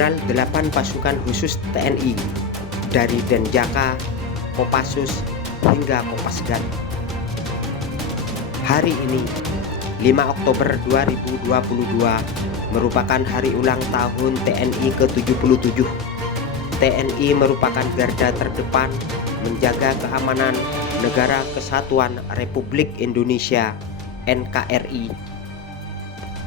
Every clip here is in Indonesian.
mengenal 8 pasukan khusus TNI dari Denjaka, Kopassus, hingga Kopasgat. Hari ini, 5 Oktober 2022, merupakan hari ulang tahun TNI ke-77. TNI merupakan garda terdepan menjaga keamanan Negara Kesatuan Republik Indonesia (NKRI).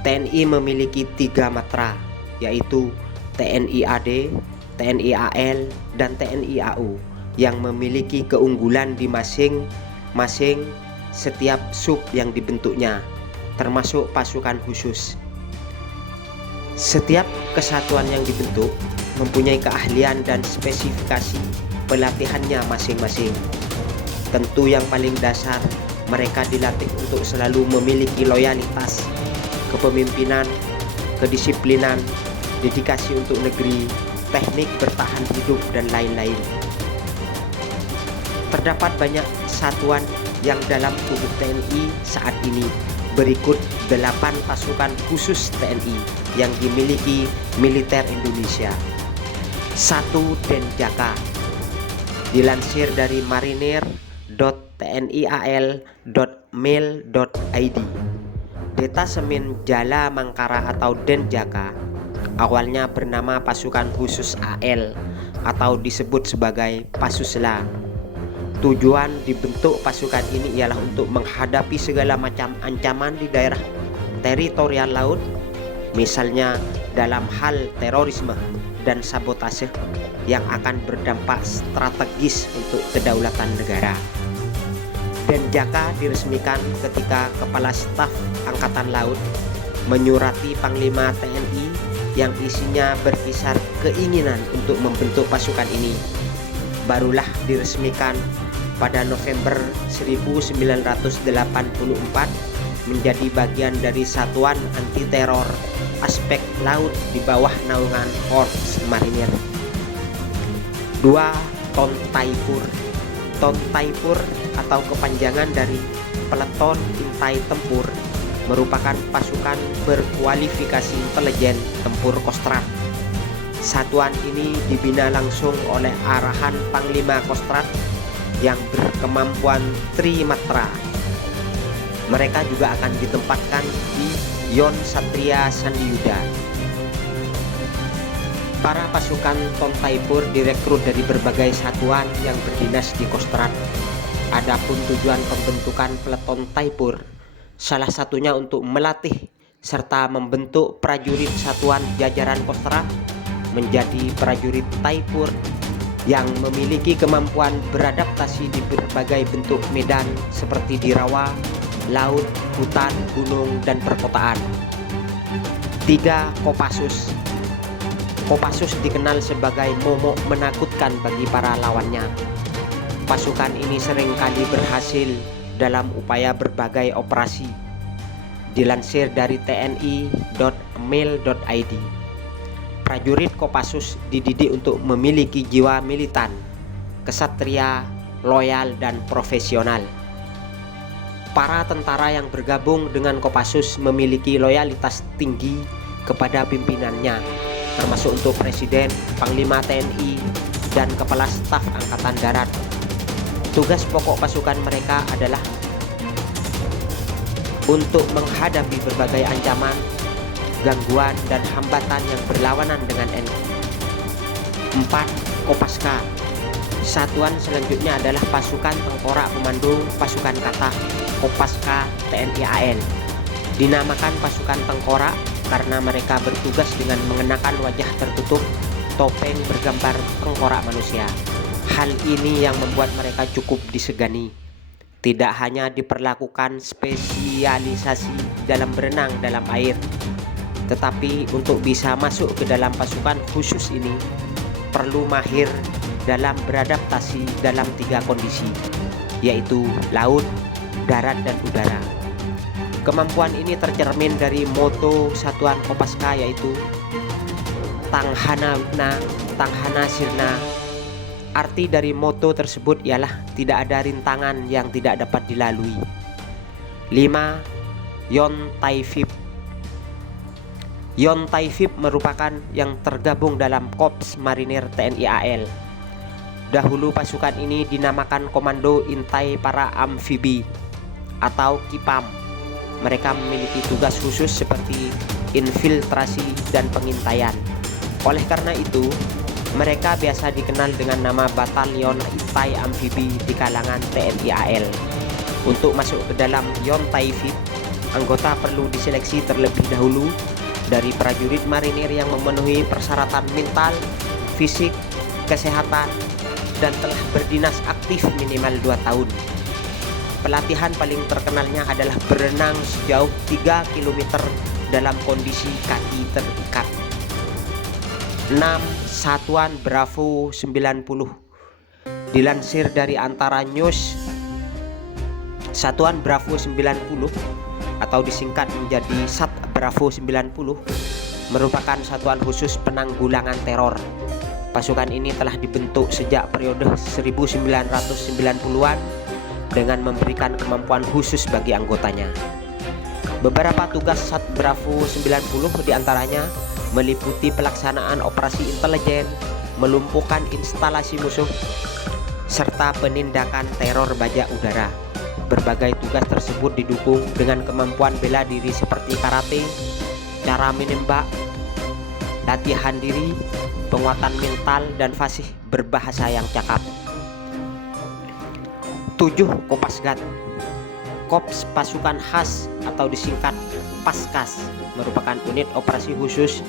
TNI memiliki 3 matra, yaitu TNI AD, TNI AL, dan TNI AU yang memiliki keunggulan di masing-masing setiap sub yang dibentuknya, termasuk pasukan khusus. Setiap kesatuan yang dibentuk mempunyai keahlian dan spesifikasi pelatihannya masing-masing. Tentu yang paling dasar, mereka dilatih untuk selalu memiliki loyalitas, kepemimpinan, kedisiplinan, dedikasi untuk negeri, teknik bertahan hidup, dan lain-lain. Terdapat banyak satuan yang dalam tubuh TNI saat ini. Berikut 8 pasukan khusus TNI yang dimiliki militer Indonesia. 1. Denjaka. Dilansir dari marinir.tnial.mil.id, Detasemen Jala Mangkara atau Denjaka awalnya bernama Pasukan Khusus AL atau disebut sebagai Pasusla. Tujuan dibentuk pasukan ini ialah untuk menghadapi segala macam ancaman di daerah teritorial laut, misalnya dalam hal terorisme dan sabotase yang akan berdampak strategis untuk kedaulatan negara. Denjaka diresmikan ketika Kepala Staf Angkatan Laut menyurati Panglima TNI yang isinya berkisar keinginan untuk membentuk pasukan ini. Barulah diresmikan pada November 1984 menjadi bagian dari Satuan Anti Teror Aspek Laut di bawah naungan Korps Marinir. 2. Tontaipur. Tontaipur atau kepanjangan dari Peleton Intai Tempur merupakan pasukan berkualifikasi intelijen tempur Kostrad. Satuan ini dibina langsung oleh arahan Panglima Kostrad yang berkemampuan Trimatra. Mereka juga akan ditempatkan di Yon Satria Sandiyuda. Para pasukan Tontaipur direkrut dari berbagai satuan yang berdinas di Kostrad. Adapun tujuan pembentukan Peleton Taipur salah satunya untuk melatih serta membentuk prajurit satuan jajaran Kostrad menjadi prajurit Taipur yang memiliki kemampuan beradaptasi di berbagai bentuk medan seperti di rawa, laut, hutan, gunung, dan perkotaan. 3. Kopassus. Kopassus dikenal sebagai momok menakutkan bagi para lawannya. Pasukan ini seringkali berhasil dalam upaya berbagai operasi. Dilansir dari tni.mil.id, prajurit Kopassus dididik untuk memiliki jiwa militan, kesatria, loyal, dan profesional. Para tentara yang bergabung dengan Kopassus memiliki loyalitas tinggi kepada pimpinannya, termasuk untuk Presiden, Panglima TNI, dan Kepala Staf Angkatan Darat. Tugas pokok pasukan mereka adalah untuk menghadapi berbagai ancaman, gangguan, dan hambatan yang berlawanan dengan NKRI. 4. Kopaska. Satuan selanjutnya adalah pasukan tengkorak pemandu pasukan kata Kopaska TNI AL. Dinamakan pasukan tengkorak karena mereka bertugas dengan mengenakan wajah tertutup, topeng bergambar tengkorak manusia. Hal ini yang membuat mereka cukup disegani. Tidak hanya diperlakukan spesialisasi dalam berenang dalam air, tetapi untuk bisa masuk ke dalam pasukan khusus ini perlu mahir dalam beradaptasi dalam 3 kondisi, yaitu laut, darat, dan udara. Kemampuan ini tercermin dari moto satuan Kopaska, yaitu Tanghana Witna, Tanghana Sirna. Arti dari moto tersebut ialah tidak ada rintangan yang tidak dapat dilalui. 5. Yon Taifib. Yontai VIP merupakan yang tergabung dalam Korps Marinir TNI AL. Dahulu pasukan ini dinamakan Komando Intai Para Amfibi atau KIPAM. Mereka memiliki tugas khusus seperti infiltrasi dan pengintaian. Oleh karena itu, mereka biasa dikenal dengan nama Batalion Intai Amfibi di kalangan TNI AL. Untuk masuk ke dalam Yontai VIP, anggota perlu diseleksi terlebih dahulu dari prajurit marinir yang memenuhi persyaratan mental, fisik, kesehatan, dan telah berdinas aktif minimal 2 tahun. Pelatihan paling terkenalnya adalah berenang sejauh 3 km dalam kondisi kaki terikat. 6. Satuan Bravo 90. Dilansir dari Antara News, Satuan Bravo 90 atau disingkat menjadi Sat Bravo 90 merupakan satuan khusus penanggulangan teror. Pasukan ini telah dibentuk sejak periode 1990-an dengan memberikan kemampuan khusus bagi anggotanya. Beberapa tugas Sat Bravo 90 diantaranya meliputi pelaksanaan operasi intelijen, melumpuhkan instalasi musuh, serta penindakan teror bajak udara. Berbagai tugas tersebut didukung dengan kemampuan bela diri seperti karate, cara menembak, latihan diri, penguatan mental, dan fasih berbahasa yang cakap. 7. Kopasgat. Korps Pasukan Khas atau disingkat Paskas merupakan unit operasi khusus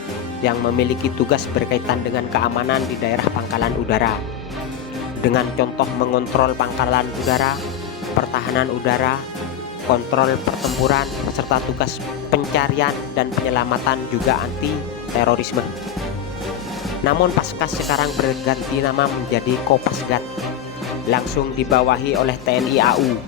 yang memiliki tugas berkaitan dengan keamanan di daerah pangkalan udara. Dengan contoh mengontrol pangkalan udara, pertahanan udara, kontrol pertempuran, serta tugas pencarian dan penyelamatan juga anti terorisme. Namun Paskas sekarang berganti nama menjadi Kopasgat, langsung dibawahi oleh TNI AU.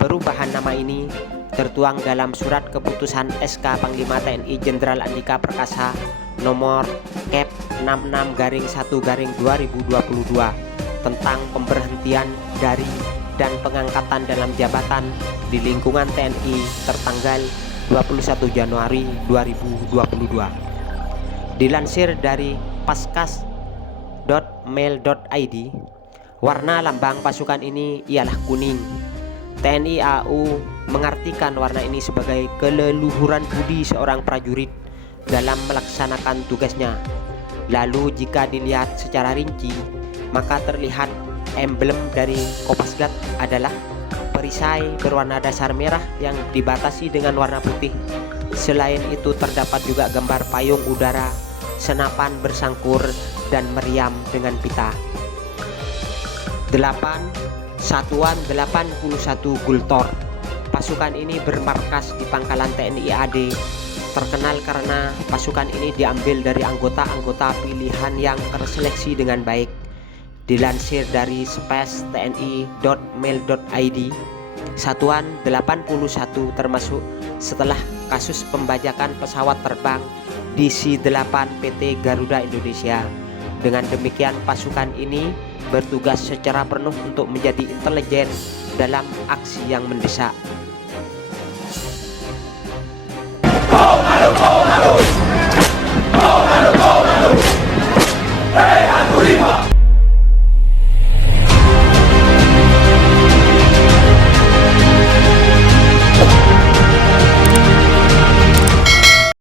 Perubahan nama ini tertuang dalam surat keputusan SK Panglima TNI Jenderal Andika Perkasa nomor Kep 66-1/2022 tentang pemberhentian dari dan pengangkatan dalam jabatan di lingkungan TNI tertanggal 21 Januari 2022. Dilansir dari paskas.mail.id, warna lambang pasukan ini ialah kuning. TNI AU mengartikan warna ini sebagai keleluhuran budi seorang prajurit dalam melaksanakan tugasnya. Lalu jika dilihat secara rinci, maka terlihat emblem dari Kopasgat adalah perisai berwarna dasar merah yang dibatasi dengan warna putih. Selain itu terdapat juga gambar payung udara, senapan bersangkur, dan meriam dengan pita. 8. Satuan 81 Gultor. Pasukan ini bermarkas di pangkalan TNI AD. Terkenal karena pasukan ini diambil dari anggota-anggota pilihan yang terseleksi dengan baik. Dilansir dari spacetni.mail.id, Satuan 81 termasuk setelah kasus pembajakan pesawat terbang DC-8 PT Garuda Indonesia. Dengan demikian pasukan ini bertugas secara penuh untuk menjadi intelijen dalam aksi yang mendesak.